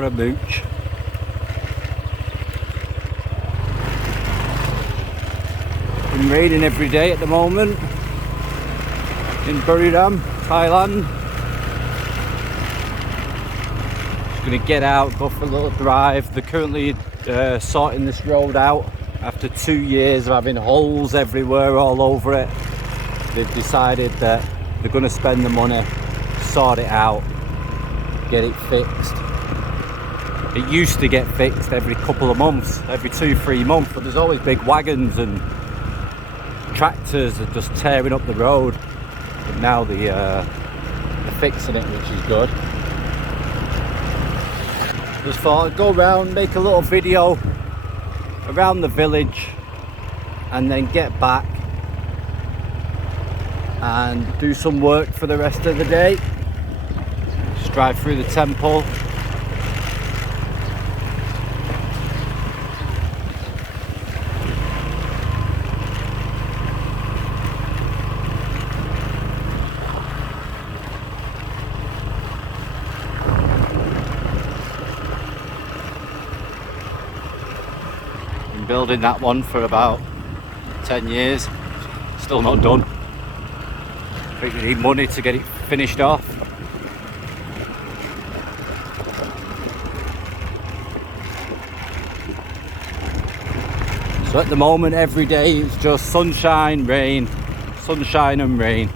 for a mooch. It's been raining every day at the moment in Buriram, Thailand. Just gonna get out, go for a little drive. They're currently sorting this road out after 2 years of having holes everywhere all over it. They've decided that they're gonna spend the money, sort it out, get it fixed. It used to get fixed every couple of months, every 2-3 months, but there's always big wagons and tractors are just tearing up the road. But now they're fixing it, which is good. Just thought I'd go around, make a little video around the village and then get back and do some work for the rest of the day. Just drive through the temple. Been building that one for about 10 years, still not done. I think we need money to get it finished off. So at the moment every day it's just sunshine, rain, sunshine and rain.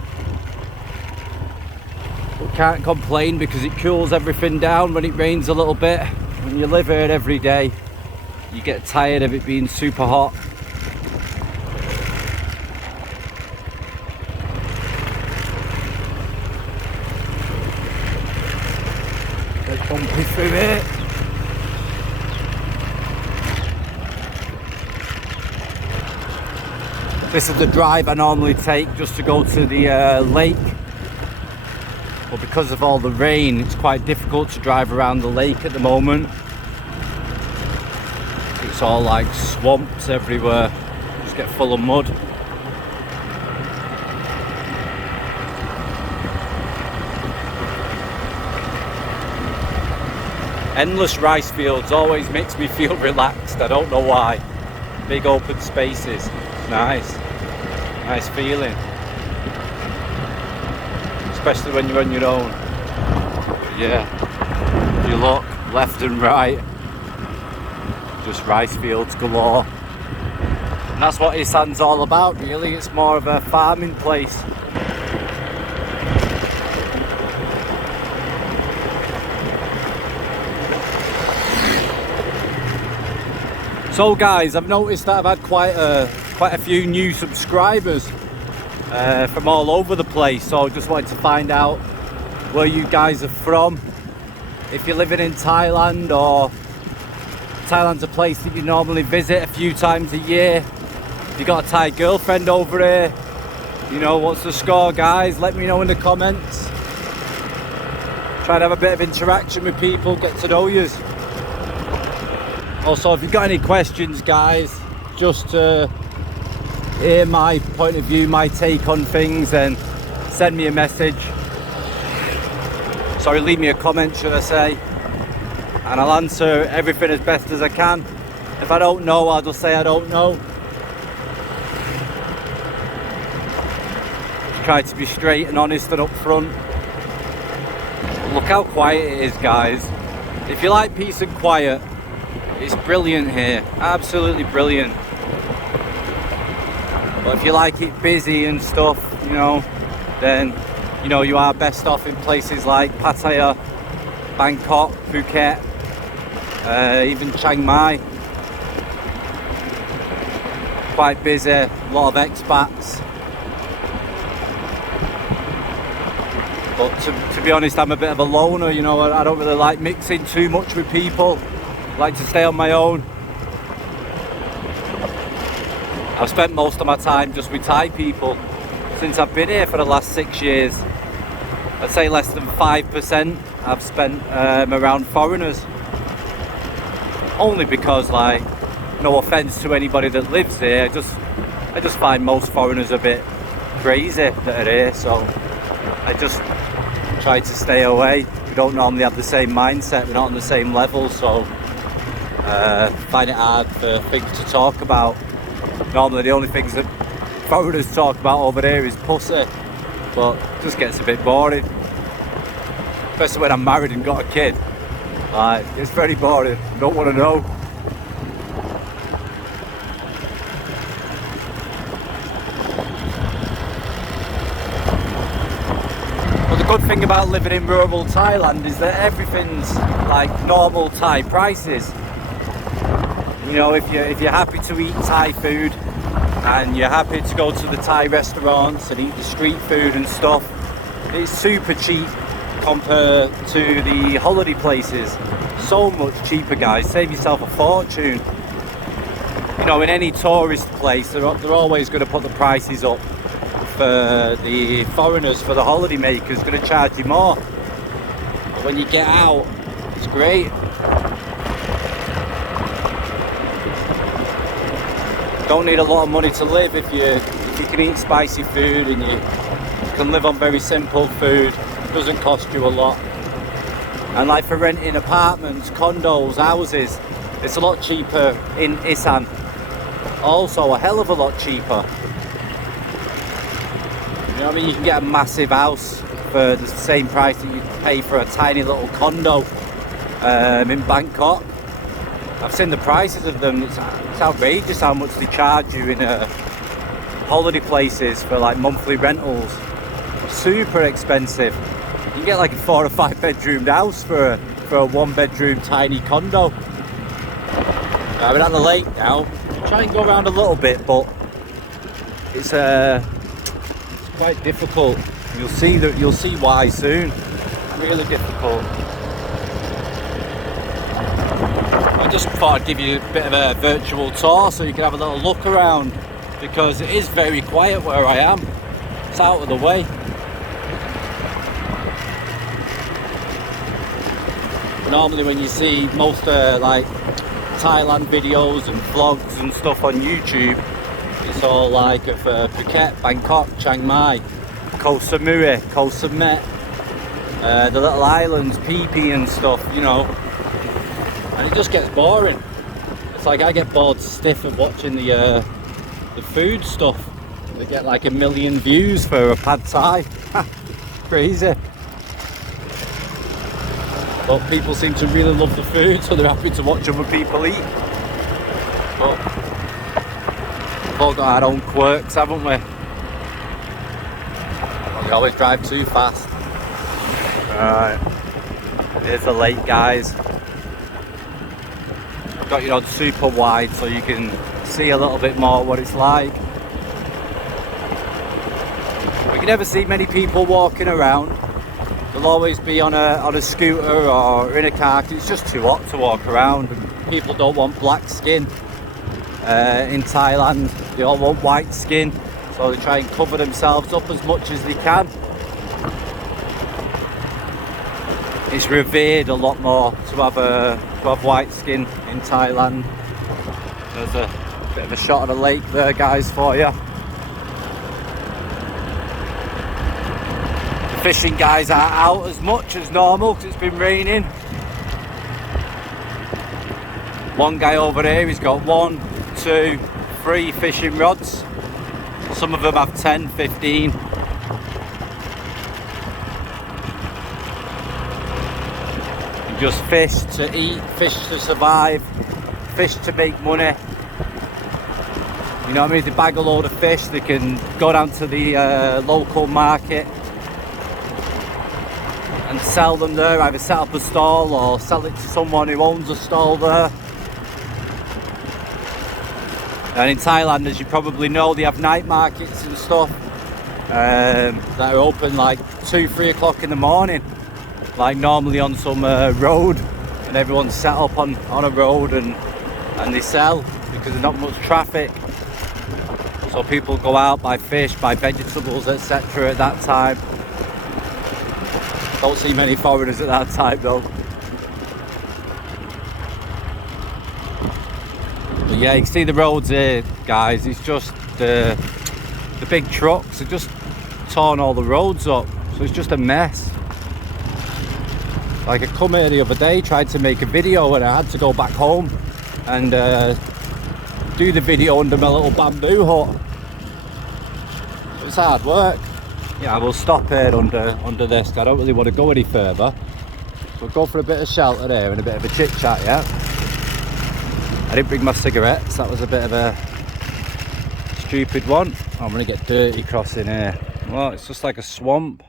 But can't complain because it cools everything down when it rains a little bit. When you live here every day, you get tired of it being super hot. Let's bumpy through it. This is the drive I normally take just to go to the lake. But because of all the rain, it's quite difficult to drive around the lake at the moment. It's all like swamps everywhere, just get full of mud. Endless rice fields always makes me feel relaxed, I don't know why. Big open spaces, it's nice feeling. Especially when you're on your own. But yeah, if you look left and right, just rice fields galore. And that's what Isan's all about really, it's more of a farming place. So guys, I've noticed that I've had quite a few new subscribers from all over the place, so I just wanted to find out where you guys are from. If you're living in Thailand, or Thailand's a place that you normally visit a few times a year. If you got a Thai girlfriend over here, you know, what's the score guys? Let me know in the comments. Try to have a bit of interaction with people, get to know yous. Also, if you've got any questions guys, just to hear my point of view, my take on things, then send me a message. Sorry, leave me a comment should I say, and I'll answer everything as best as I can. If I don't know, I'll just say I don't know. Try to be straight and honest and upfront. Look how quiet it is guys. If you like peace and quiet, it's brilliant here, absolutely brilliant. But if you like it busy and stuff, you know, then you know you are best off in places like Pattaya, Bangkok, Phuket, even Chiang Mai. Quite busy, a lot of expats. But to be honest, I'm a bit of a loner, you know, I don't really like mixing too much with people. I like to stay on my own. I've spent most of my time just with Thai people since I've been here for the last 6 years. I'd say less than 5% I've spent around foreigners. Only because, like, no offence to anybody that lives here, I just find most foreigners a bit crazy that are here, so I just try to stay away. We don't normally have the same mindset, we're not on the same level, so find it hard for things to talk about. Normally the only things that foreigners talk about over there is pussy, but it just gets a bit boring. Especially when I'm married and got a kid. Like, it's very boring, I don't want to know. But the good thing about living in rural Thailand is that everything's like normal Thai prices. You know, if you're happy to eat Thai food and you're happy to go to the Thai restaurants and eat the street food and stuff, it's super cheap compared to the holiday places. So much cheaper, guys. Save yourself a fortune. You know, in any tourist place, they're always going to put the prices up for the foreigners, for the holiday makers, going to charge you more. But when you get out, it's great. Don't need a lot of money to live if you can eat spicy food and you can live on very simple food. It doesn't cost you a lot. And like for renting apartments, condos, houses, it's a lot cheaper in Isan. Also a hell of a lot cheaper. You know what I mean? You can get a massive house for the same price that you pay for a tiny little condo in Bangkok. I've seen the prices of them. It's outrageous how much they charge you in holiday places for like monthly rentals. Super expensive. You can get like a 4 or 5 bedroomed house for a 1 bedroom tiny condo. We're at the lake now. Try and go around a little bit, but it's quite difficult. You'll see why soon. Really difficult. I just thought I'd give you a bit of a virtual tour so you can have a little look around, because it is very quiet where I am. It's out of the way. But normally when you see most like Thailand videos and vlogs and stuff on YouTube, it's all like of Phuket, Bangkok, Chiang Mai, Koh Samui, Koh Samet, the little islands, Phi Phi and stuff, you know. And it just gets boring. It's like I get bored stiff of watching the food stuff. They get like 1 million views for a pad thai. Crazy. But people seem to really love the food, so they're happy to watch other people eat. But we've all got our own quirks, haven't we? We always drive too fast. Alright, here's the lake, guys. Got you on super wide so you can see a little bit more what it's like. We can never see many people walking around. They'll always be on a scooter or in a car, 'cause it's just too hot to walk around. People don't want black skin in Thailand. They all want white skin, so they try and cover themselves up as much as they can. It's revered a lot more to have white skin in Thailand. There's a bit of a shot of the lake there, guys, for you. The fishing guys aren't out as much as normal because it's been raining. One guy over here, he's got 1, 2, 3 fishing rods. Some of them have 10, 15. Just fish to eat, fish to survive, fish to make money. You know what I mean? If they bag a load of fish, they can go down to the local market and sell them there, either set up a stall or sell it to someone who owns a stall there. And in Thailand, as you probably know, they have night markets and stuff that are open like 2, 3 o'clock in the morning. Like normally on some road, and everyone's set up on a road and they sell because there's not much traffic. So people go out, buy fish, buy vegetables, etc. at that time. Don't see many foreigners at that time though. But yeah, you can see the roads here, guys. It's just the big trucks have just torn all the roads up, so it's just a mess. Like I come here the other day, tried to make a video, and I had to go back home and do the video under my little bamboo hut. It's hard work. Yeah, we'll stop here under this. I don't really want to go any further. We'll go for a bit of shelter there and a bit of a chit chat, yeah? I didn't bring my cigarettes, that was a bit of a stupid one. I'm going to get dirty crossing here. Well, it's just like a swamp.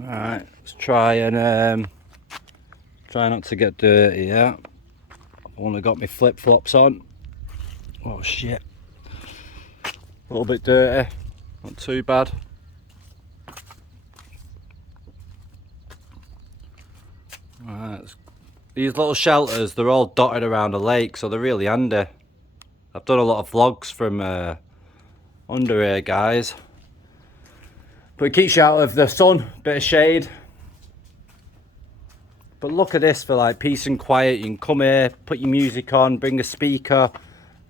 Alright, let's try and try not to get dirty, yeah? I've only got my flip-flops on. Oh shit. A little bit dirty, not too bad. Right, these little shelters, they're all dotted around a lake, so they're really handy. I've done a lot of vlogs from under here, guys. But it keeps you out of the sun, bit of shade. But look at this for like peace and quiet. You can come here, put your music on, bring a speaker.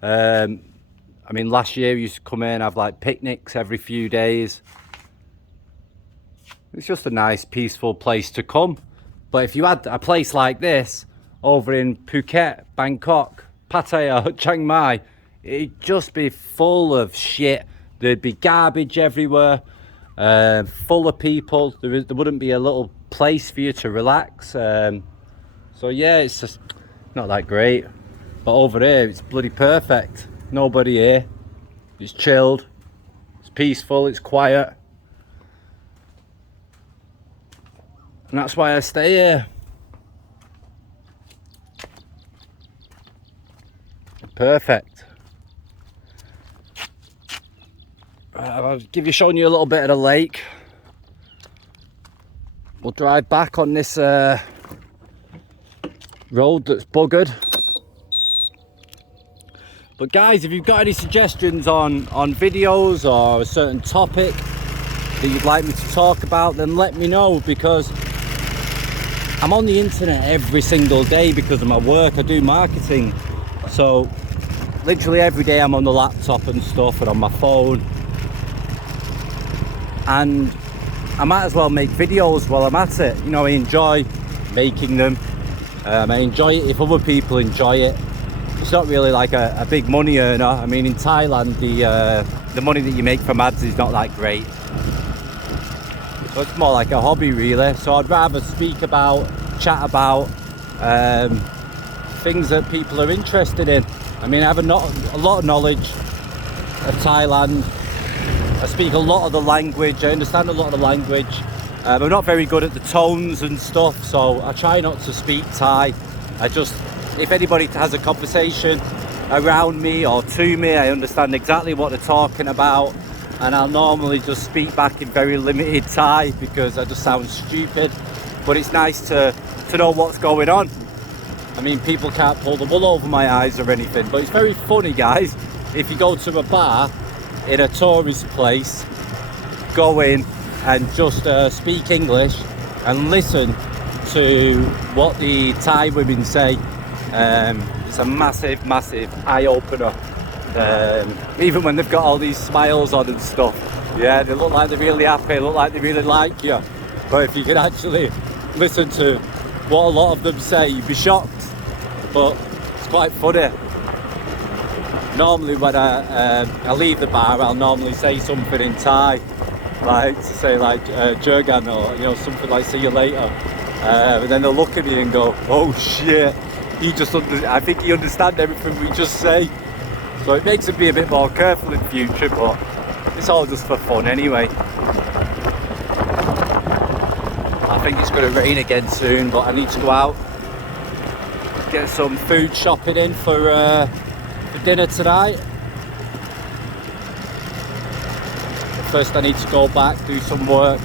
I mean, last year we used to come here and have like picnics every few days. It's just a nice, peaceful place to come. But if you had a place like this over in Phuket, Bangkok, Pattaya, Chiang Mai, it'd just be full of shit. There'd be garbage everywhere, full of people. There wouldn't be a little place for you to relax. So yeah, it's just not that great. But over here, it's bloody perfect. Nobody here. It's chilled. It's peaceful. It's quiet. And that's why I stay here. Perfect. I'll showing you a little bit of the lake. We'll drive back on this road that's buggered. But guys, if you've got any suggestions on videos or a certain topic that you'd like me to talk about, then let me know, because I'm on the internet every single day because of my work. I do marketing, so literally every day I'm on the laptop and stuff and on my phone, and I might as well make videos while I'm at it. You know, I enjoy making them. I enjoy it if other people enjoy it. It's not really like a big money earner. I mean, in Thailand, the money that you make from ads is not that great. So it's more like a hobby, really. So I'd rather speak about, chat about things that people are interested in. I mean, I have a lot of knowledge of Thailand. I speak a lot of the language. I understand a lot of the language. I'm not very good at the tones and stuff, so I try not to speak Thai. If anybody has a conversation around me or to me, I understand exactly what they're talking about, and I'll normally just speak back in very limited Thai because I just sound stupid. But it's nice to know what's going on. I mean, people can't pull the wool over my eyes or anything, but it's very funny, guys. If you go to a bar in a tourist place, go in and just speak English and listen to what the Thai women say. It's a massive eye-opener. Even when they've got all these smiles on and stuff, yeah, they look like they're really happy, look like they really like you. But if you could actually listen to what a lot of them say, you'd be shocked. But it's quite funny. Normally when I leave the bar, I'll normally say something in Thai, like to say like Jurgan, or you know, something like see you later. And then they'll look at me and go, oh shit, I think he understands everything we just say. So it makes me be a bit more careful in future, but it's all just for fun anyway. I think it's going to rain again soon, but I need to go out, get some food shopping in for dinner tonight. First I need to go back, do some work.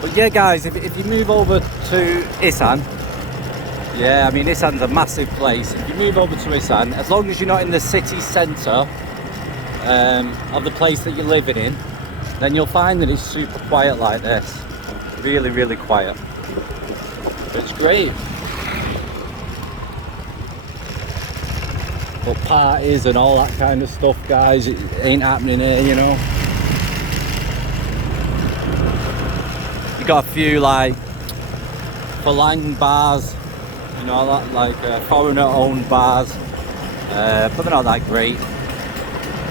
But yeah guys, if you move over to Isan, yeah, I mean Isan's a massive place. If you move over to Isan, as long as you're not in the city centre of the place that you're living in, then you'll find that it's super quiet like this. Really quiet. It's great. But parties and all that kind of stuff, guys, it ain't happening here, you know. You got a few like Falang bars, you know, that like foreigner-owned bars, but they're not that great.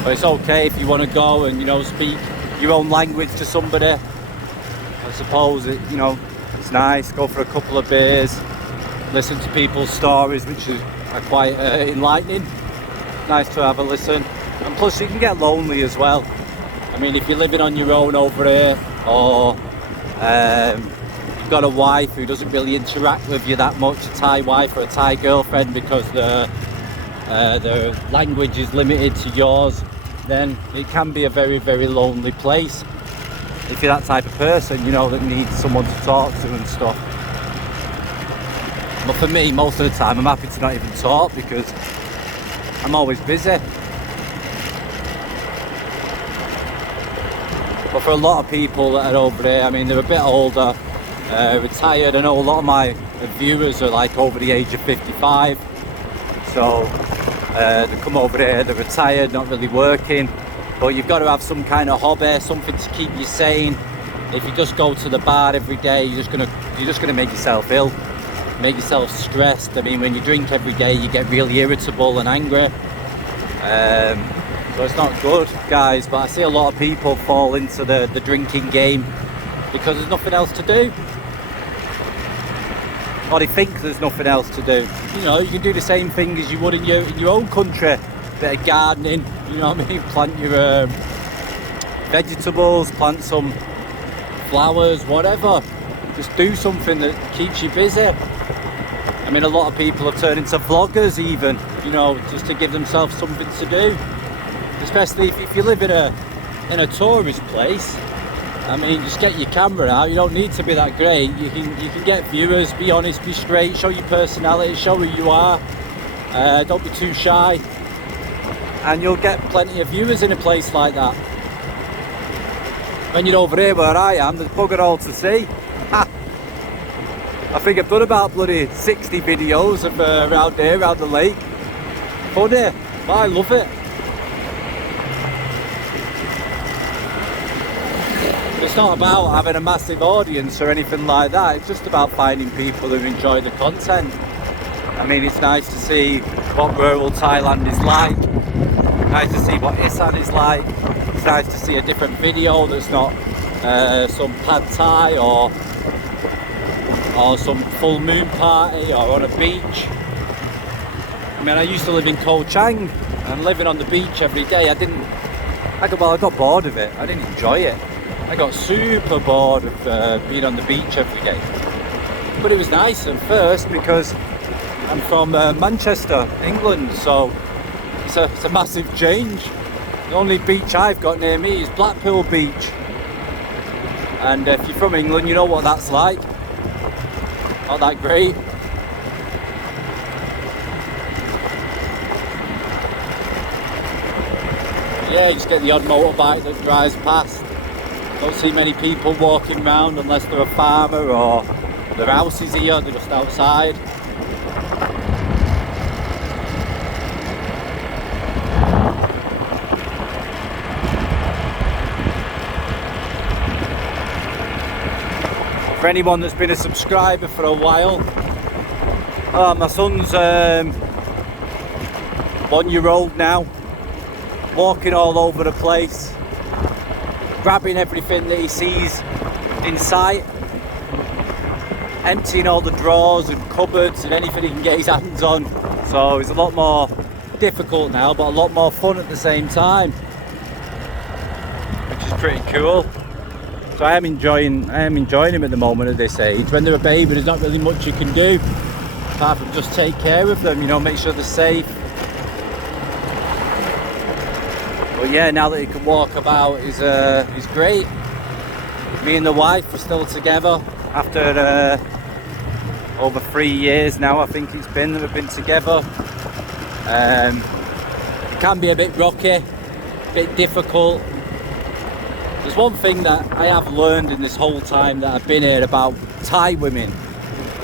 But it's okay if you want to go and, you know, speak your own language to somebody. I suppose it, you know, it's nice. Go for a couple of beers, listen to people's stories, which are quite enlightening. Nice to have a listen, and plus you can get lonely as well. I mean, if you're living on your own over here, or you've got a wife who doesn't really interact with you that much, a Thai wife or a Thai girlfriend, because the language is limited to yours, then it can be a very, very lonely place. If you're that type of person, you know, that needs someone to talk to and stuff. But for me, most of the time, I'm happy to not even talk because I'm always busy. But for a lot of people that are over there, I mean, they're a bit older, retired. I know a lot of my viewers are like over the age of 55. So they come over there, they're retired, not really working. But you've got to have some kind of hobby, something to keep you sane. If you just go to the bar every day, you're just gonna make yourself ill, make yourself stressed. I mean, when you drink every day, you get really irritable and angry. So it's not good, guys. But I see a lot of people fall into the drinking game because there's nothing else to do, or they think there's nothing else to do. You know, you can do the same thing as you would in your own country. Bit of gardening, you know what I mean? Plant your vegetables, plant some flowers, whatever. Just do something that keeps you busy. I mean, a lot of people have turned into vloggers even, you know, just to give themselves something to do. Especially if you live in a tourist place. I mean, just get your camera out. You don't need to be that great. You can get viewers. Be honest, be straight, show your personality, show who you are. Don't be too shy, and you'll get plenty of viewers in a place like that. When you're over here where I am, there's bugger all to see. I think I've done about bloody 60 videos of around here, around the lake. Funny, but I love it. It's not about having a massive audience or anything like that. It's just about finding people who enjoy the content. I mean, it's nice to see what rural Thailand is like. Nice to see what Isan is like. It's nice to see a different video that's not some pad thai or some full moon party or on a beach. I mean, I used to live in Koh Chang and living on the beach every day. I got bored of it. I didn't enjoy it. I got super bored of being on the beach every day. But it was nice at first because I'm from Manchester, England, so it's a massive change. The only beach I've got near me is Blackpool Beach. And if you're from England, you know what that's like. Not that great. Yeah, you just get the odd motorbike that drives past. Don't see many people walking around unless they're a farmer or their house is here, they're just outside. For anyone that's been a subscriber for a while, my son's 1 year old now, walking all over the place, grabbing everything that he sees in sight, emptying all the drawers and cupboards and anything he can get his hands on. So it's a lot more difficult now, but a lot more fun at the same time, which is pretty cool. So I am enjoying him at the moment at this age. When they're a baby, there's not really much you can do apart from just take care of them, you know, make sure they're safe. But yeah, now that he can walk about, he's great. Me and the wife are still together after over 3 years now, I think it's been that we've been together. It can be a bit rocky, a bit difficult. There's one thing that I have learned in this whole time that I've been here about Thai women,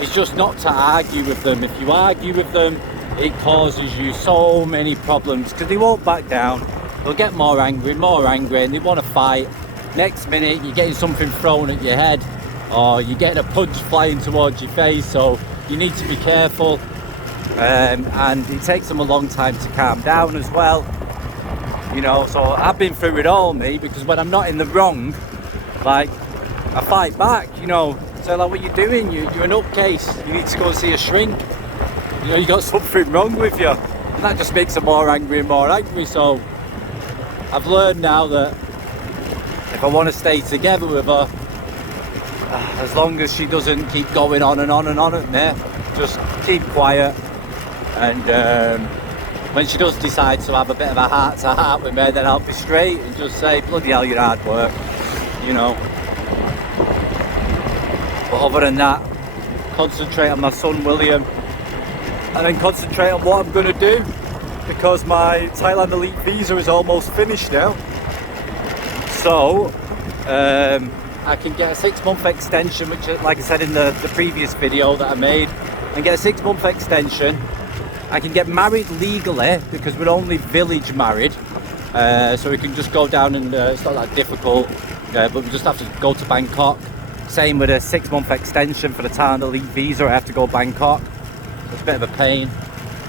is just not to argue with them. If you argue with them, it causes you so many problems because they won't back down. They'll get more angry, and they want to fight. Next minute, you're getting something thrown at your head, or you're getting a punch flying towards your face. So you need to be careful, and it takes them a long time to calm down as well. You know, so I've been through it all, me, because when I'm not in the wrong, like, I fight back, you know. So like, what are you doing? You're an nutcase. You need to go and see a shrink. You know, you got something wrong with you. And that just makes them more angry and more angry. So I've learned now that if I want to stay together with her, as long as she doesn't keep going on and on and on at me, just keep quiet. And when she does decide to have a bit of a heart-to-heart with me, then I'll be straight and just say, bloody hell, you're hard work, you know. But other than that, concentrate on my son William, and then concentrate on what I'm going to do, because my Thailand Elite visa is almost finished now. So I can get a 6-month extension, which, like I said in the previous video that I made, and get a 6-month extension. I can get married legally because we're only village married, so we can just go down and it's not that difficult, but we just have to go to Bangkok. Same with a 6-month extension for the Thailand Elite visa, I have to go Bangkok. It's a bit of a pain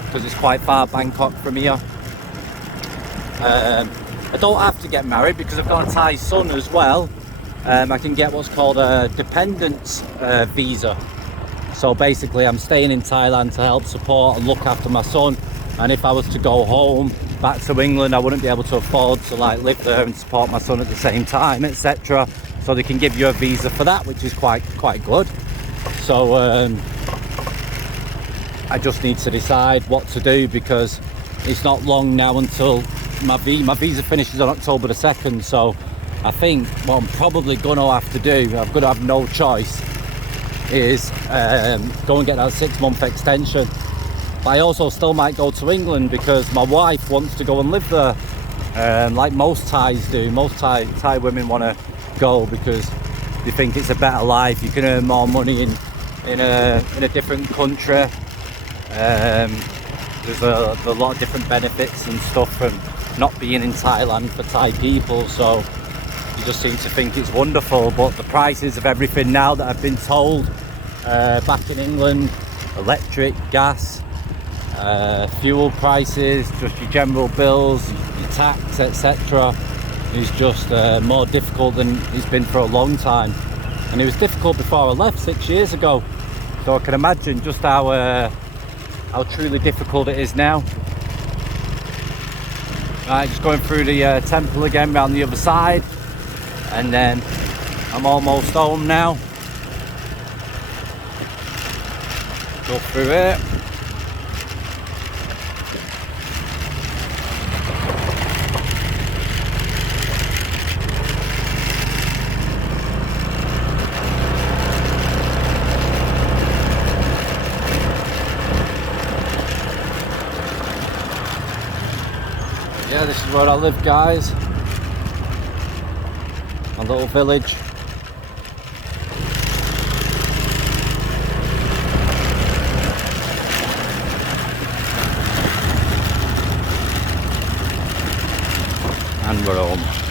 because it's quite far, Bangkok, from here. I don't have to get married because I've got a Thai son as well. I can get what's called a dependence visa. So basically I'm staying in Thailand to help support and look after my son, and if I was to go home back to England, I wouldn't be able to afford to like live there and support my son at the same time, etc. So they can give you a visa for that, which is quite good. So I just need to decide what to do, because it's not long now until my visa finishes on October the 2nd. So I think what I'm probably going to have to do, I'm going to have no choice, is go and get that 6-month extension. But I also still might go to England because my wife wants to go and live there, like most Thais do. Most Thai women want to go because they think it's a better life. You can earn more money in a different country. There's a lot of different benefits and stuff from not being in Thailand for Thai people, so you just seem to think it's wonderful. But the prices of everything now that I've been told back in England, electric, gas, fuel prices, just your general bills, your tax, etc., is just more difficult than it's been for a long time. And it was difficult before I left 6 years ago, so I can imagine just how truly difficult it is now. Right, just going through the temple again round the other side, and then I'm almost home now. Go through it. Yeah, this is where I live, guys. My little village. And we're home.